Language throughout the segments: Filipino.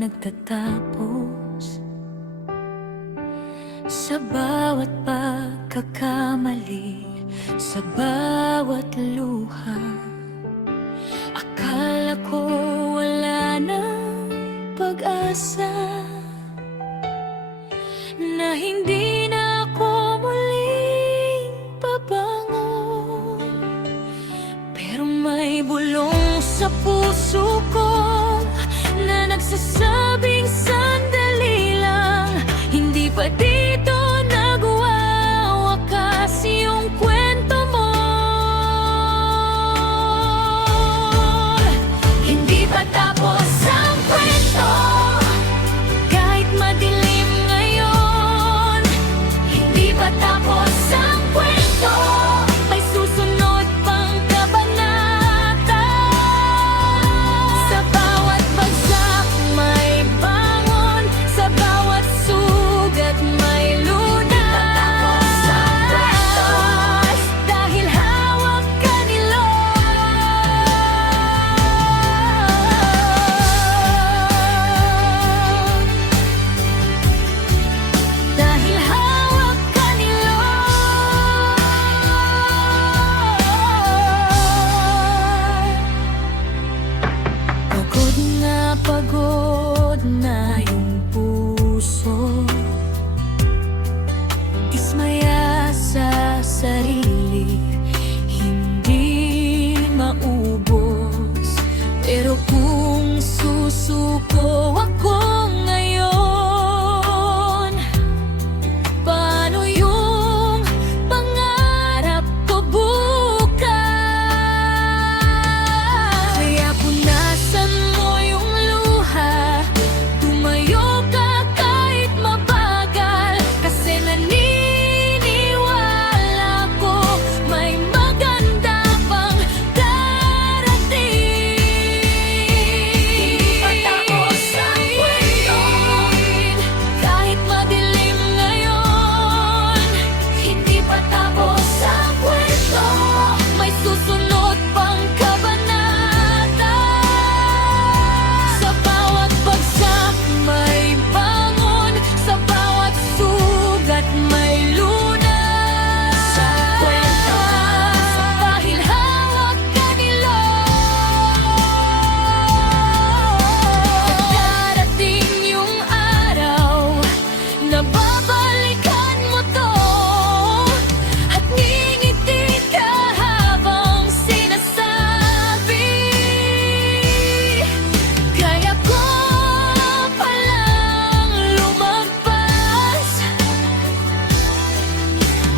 nagtatapos. Sa bawat pagkakamali, sa bawat luha, akala ko wala nang pag-asa, na hindi na ako muling babangon. Pero may bulong sa puso ko na nagsasabing sandali lang, hindi pa dito nagwawakas yung kwento mo. Hindi pa tapos ang kwento, kahit madilim ngayon. Hindi pa tapos ang kwento, may susunod pang kabanata. Sa bawat bagsak may bangon, sa bawat sugat may lunas. Dahil hawak ka ni Lord. Dahil hawak ka ni Lord. Pagod na yung puso, dismaya sa sarili, hindi maubos. Pero kung susuko ako ngayon, paano yung pangarap ko bukas? Kaya punasan mo yung luha, tumayo ka kahit mabagal, kasi naniniwala ko may maganda pang darating. Hindi pa tapos ang kwento, kahit madilim ngayon. Hindi pa tapos ang kwento, may susunod pang kabanata. Sa bawat bagsak may bangon, sa bawat sugat may lunas. Sa kwento, dahil hawak ka ni Lord. Darating yung araw na babalikan mo to, at ngingiti ka habang sinasabi, kaya ko palang lumagpas,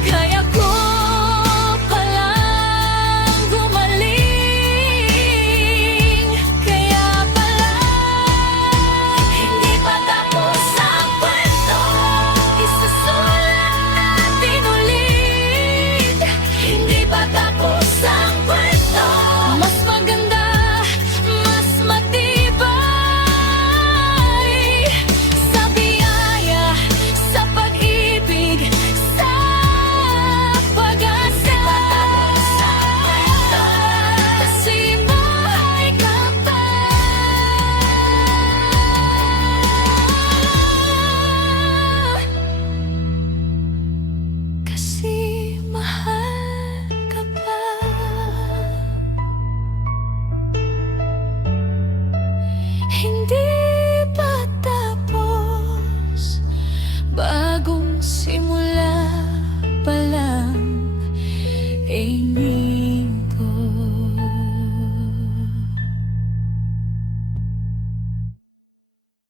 kaya ko palang gumaling. Kaya pala hindi pa tapos ang kwento, isusulat natin ulit. Hindi pa tapos ang kwento, mas maganda, mas matibay, sa biyaya, sa pag-ibig, sa pag-asa. Kasi buhay ka pa. Kasi mahal ka pa. Hindi pa tapos, bagong simula pa lang.